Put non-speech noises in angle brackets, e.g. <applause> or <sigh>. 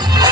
you <laughs>